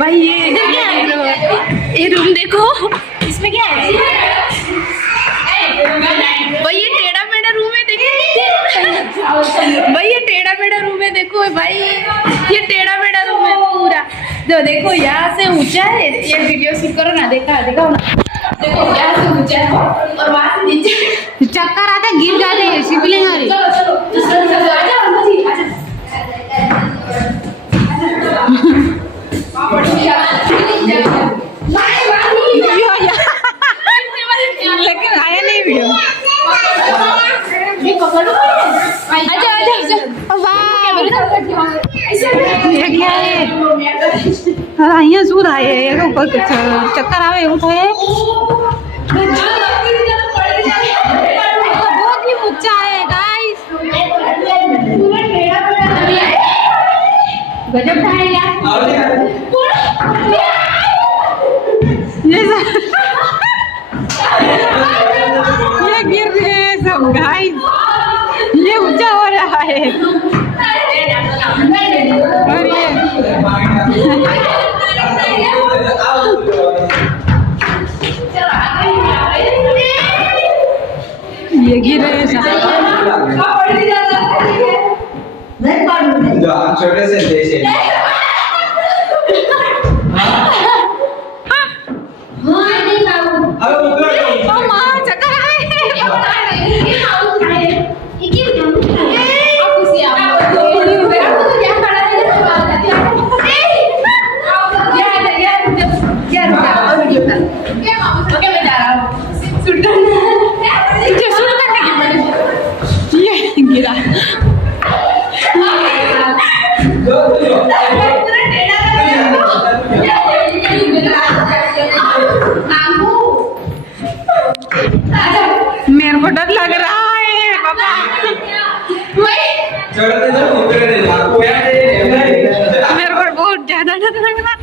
भाई ये रूम देखो, इसमें क्या है भाई? ये टेढ़ा मेढ़ा रूम है, देखो भाई, ये टेढ़ा मेढ़ा रूम है, देखो भाई, ये टेढ़ा मेढ़ा रूम है पूरा। जो देखो यहाँ से ऊंचा है, ये वीडियो शूट करो ना, देखा दिखाओ ना, देखो यहाँ से ऊंचा है और वहाँ से नीचे चक्कर आते गिर जाते हैं शिवलिंग हमारी। चलो चलो चलो चलो आ जाओ जी, आ जाओ। लेकिन आया नहीं वीडियो। आजा आजा आजा। ये क्या है? અહીંયા શું થાય? ચક્કર આવે એવું થાય? बहुत ही ऊंचा है गाइस। गजब था यार। ये गिर रहे हैं सब गाइस, ये ऊंचा हो रहा है। और ये गिर रहे हैं सब। छोटे से देश है। चक्कर आए। ये गिरा। मेरे को डर लग रहा है पापा। मेरे को बहुत ज्यादा डर लग रहा है।